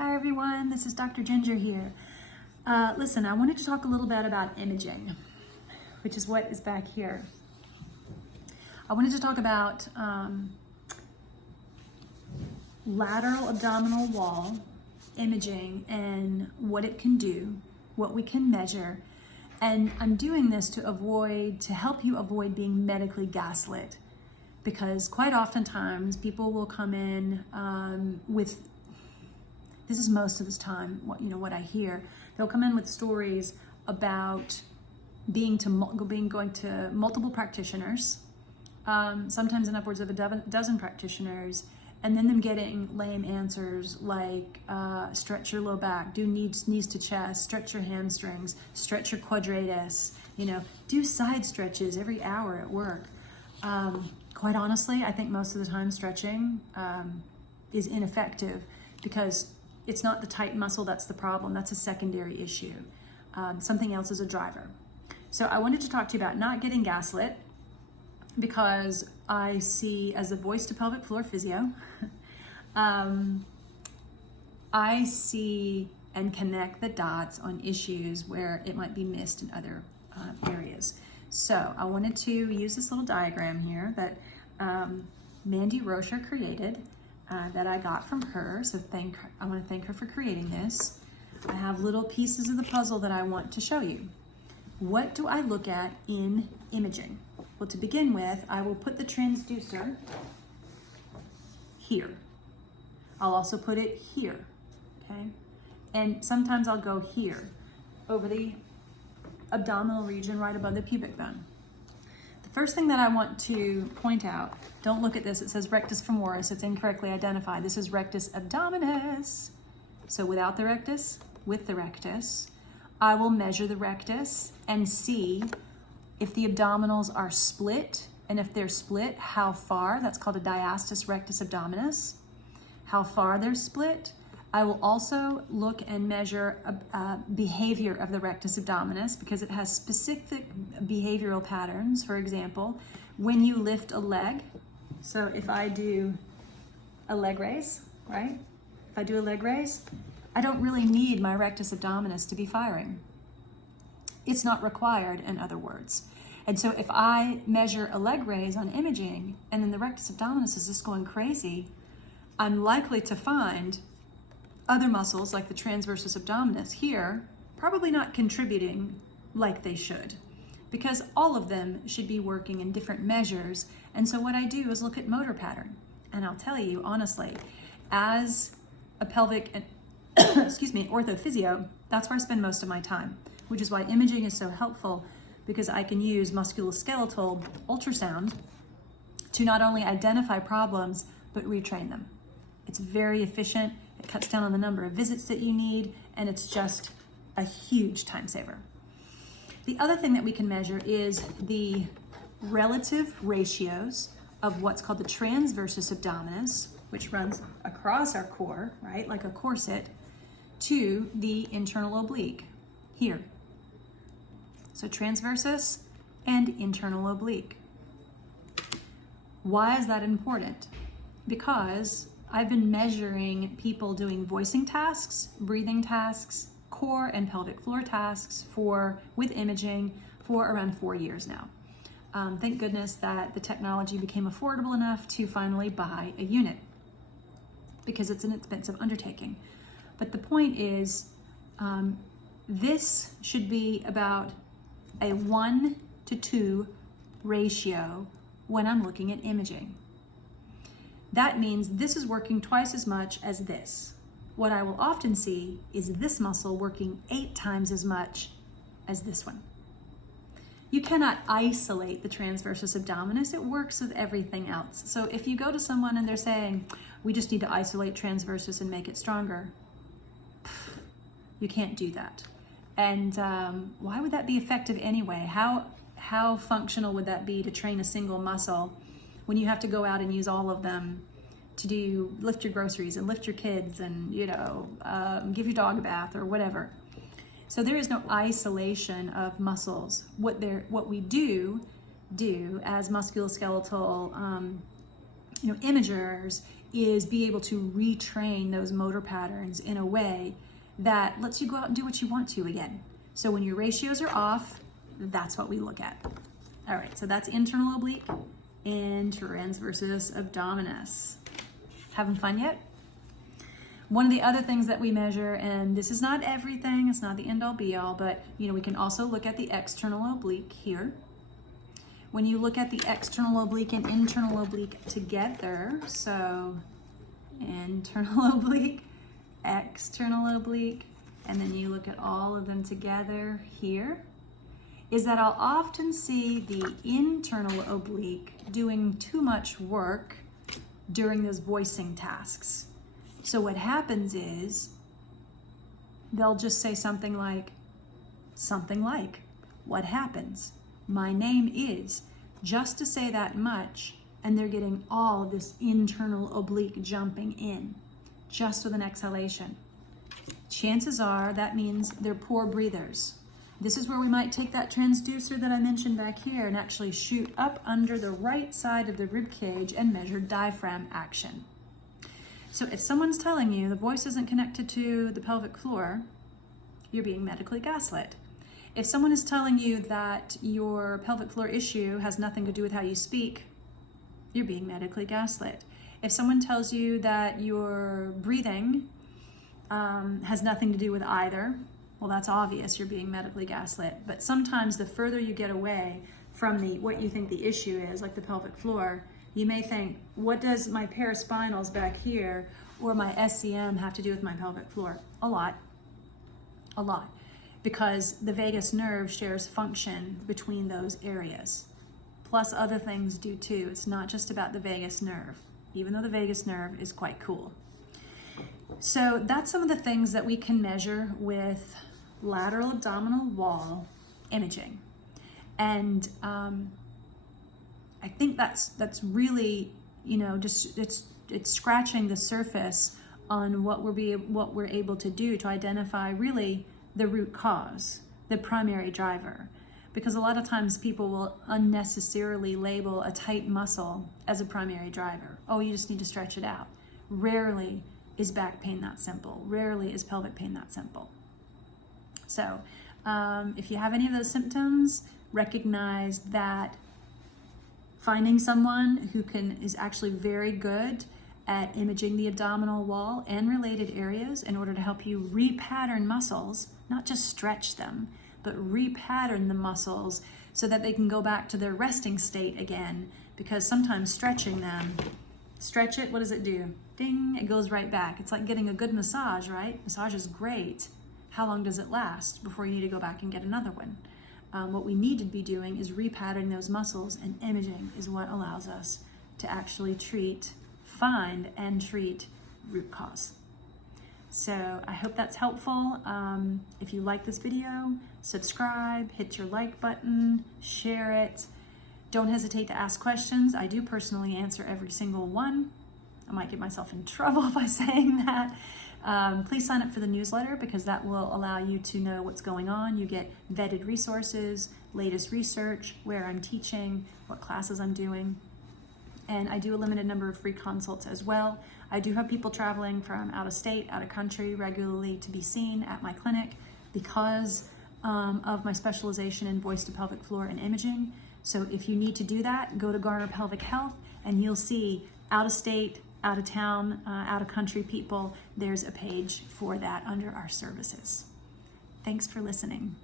Hi everyone, this is Dr. Ginger here. Listen, I wanted to talk a little bit about imaging, which is what is back here. I wanted to talk about lateral abdominal wall imaging and what it can do, what we can measure, and I'm doing this to help you avoid being medically gaslit, because quite oftentimes people will come in with, this is most of the time what I hear, they'll come in with stories about going to multiple practitioners, sometimes in upwards of a dozen practitioners, and then them getting lame answers like stretch your low back, do knees to chest, stretch your hamstrings, stretch your quadratus, do side stretches every hour at work. Quite honestly, I think most of the time stretching is ineffective because it's not the tight muscle that's the problem. That's a secondary issue. Something else is a driver. So I wanted to talk to you about not getting gaslit, because I see, as a voice to pelvic floor physio, I see and connect the dots on issues where it might be missed in other areas. So I wanted to use this little diagram here that Mandy Rocher created, that I got from her. So I want to thank her for creating this. I have little pieces of the puzzle that I want to show you. What do I look at in imaging? Well, to begin with, I will put the transducer here. I'll also put it here, okay? And sometimes I'll go here, over the abdominal region right above the pubic bone. The first thing that I want to point out, don't look at this, it says rectus femoris, it's incorrectly identified. This is rectus abdominis. So without the rectus, with the rectus, I will measure the rectus and see if the abdominals are split, and if they're split, how far. That's called a diastasis rectus abdominis. How far they're split. I will also look and measure behavior of the rectus abdominis, because it has specific behavioral patterns. For example, when you lift a leg, so if I do a leg raise, right? If I do a leg raise, I don't really need my rectus abdominis to be firing. It's not required, in other words. And so if I measure a leg raise on imaging and then the rectus abdominis is just going crazy, I'm likely to find other muscles like the transversus abdominis here probably not contributing like they should, because all of them should be working in different measures. And so what I do is look at motor pattern. And I'll tell you honestly, as a pelvic and orthophysio, that's where I spend most of my time, which is why imaging is so helpful, because I can use musculoskeletal ultrasound to not only identify problems, but retrain them. It's very efficient, it cuts down on the number of visits that you need, and it's just a huge time saver. The other thing that we can measure is the relative ratios of what's called the transversus abdominis, which runs across our core, right, like a corset, to the internal oblique here. So transversus and internal oblique. Why is that important? Because I've been measuring people doing voicing tasks, breathing tasks, core and pelvic floor tasks with imaging for around 4 years now. Thank goodness that the technology became affordable enough to finally buy a unit, because it's an expensive undertaking. But the point is, this should be about a 1-to-2 ratio when I'm looking at imaging. That means this is working twice as much as this. What I will often see is this muscle working 8 times as much as this one. You cannot isolate the transversus abdominis, it works with everything else. So if you go to someone and they're saying, we just need to isolate transversus and make it stronger, you can't do that. And why would that be effective anyway? How functional would that be to train a single muscle when you have to go out and use all of them to lift your groceries and lift your kids and give your dog a bath or whatever? So there is no isolation of muscles. What we do as musculoskeletal imagers is be able to retrain those motor patterns in a way that lets you go out and do what you want to again. So when your ratios are off, that's what we look at. All right, so that's internal oblique and transversus abdominis. Having fun yet? One of the other things that we measure, and this is not everything, it's not the end all be all, but we can also look at the external oblique here. When you look at the external oblique and internal oblique together, so internal oblique, external oblique, and then you look at all of them together here, is that I'll often see the internal oblique doing too much work during those voicing tasks. So what happens is they'll just say something like, what happens? My name is, just to say that much, and they're getting all of this internal oblique jumping in, just with an exhalation. Chances are that means they're poor breathers. This is where we might take that transducer that I mentioned back here and actually shoot up under the right side of the rib cage and measure diaphragm action. So if someone's telling you the voice isn't connected to the pelvic floor, you're being medically gaslit. If someone is telling you that your pelvic floor issue has nothing to do with how you speak, you're being medically gaslit. If someone tells you that your breathing has nothing to do with either, well, that's obvious, you're being medically gaslit. But sometimes the further you get away from what you think the issue is, like the pelvic floor, you may think, what does my paraspinals back here or my SCM have to do with my pelvic floor? A lot. Because the vagus nerve shares function between those areas. Plus other things do too. It's not just about the vagus nerve, even though the vagus nerve is quite cool. So that's some of the things that we can measure with lateral abdominal wall imaging. And I think that's really, just it's scratching the surface on what we're able to do to identify really the root cause, the primary driver. Because a lot of times people will unnecessarily label a tight muscle as a primary driver. Oh, you just need to stretch it out. Rarely is back pain that simple. Rarely is pelvic pain that simple. So if you have any of those symptoms, recognize that finding someone who is actually very good at imaging the abdominal wall and related areas in order to help you repattern muscles, not just stretch them, but repattern the muscles so that they can go back to their resting state again. Because sometimes stretching them, stretch it, what does it do? Ding, it goes right back. It's like getting a good massage, right? Massage is great. How long does it last before you need to go back and get another one? What we need to be doing is repattern those muscles, and imaging is what allows us to actually find and treat root cause. So I hope that's helpful. If you like this video, subscribe, hit your like button, share it. Don't hesitate to ask questions. I do personally answer every single one. I might get myself in trouble by saying that. Please sign up for the newsletter because that will allow you to know what's going on. You get vetted resources, latest research, where I'm teaching, what classes I'm doing. And I do a limited number of free consults as well. I do have people traveling from out of state, out of country regularly to be seen at my clinic because of my specialization in voice to pelvic floor and imaging. So if you need to do that, go to Garner Pelvic Health and you'll see out of state, out of town, out of country people. There's a page for that under our services. Thanks for listening.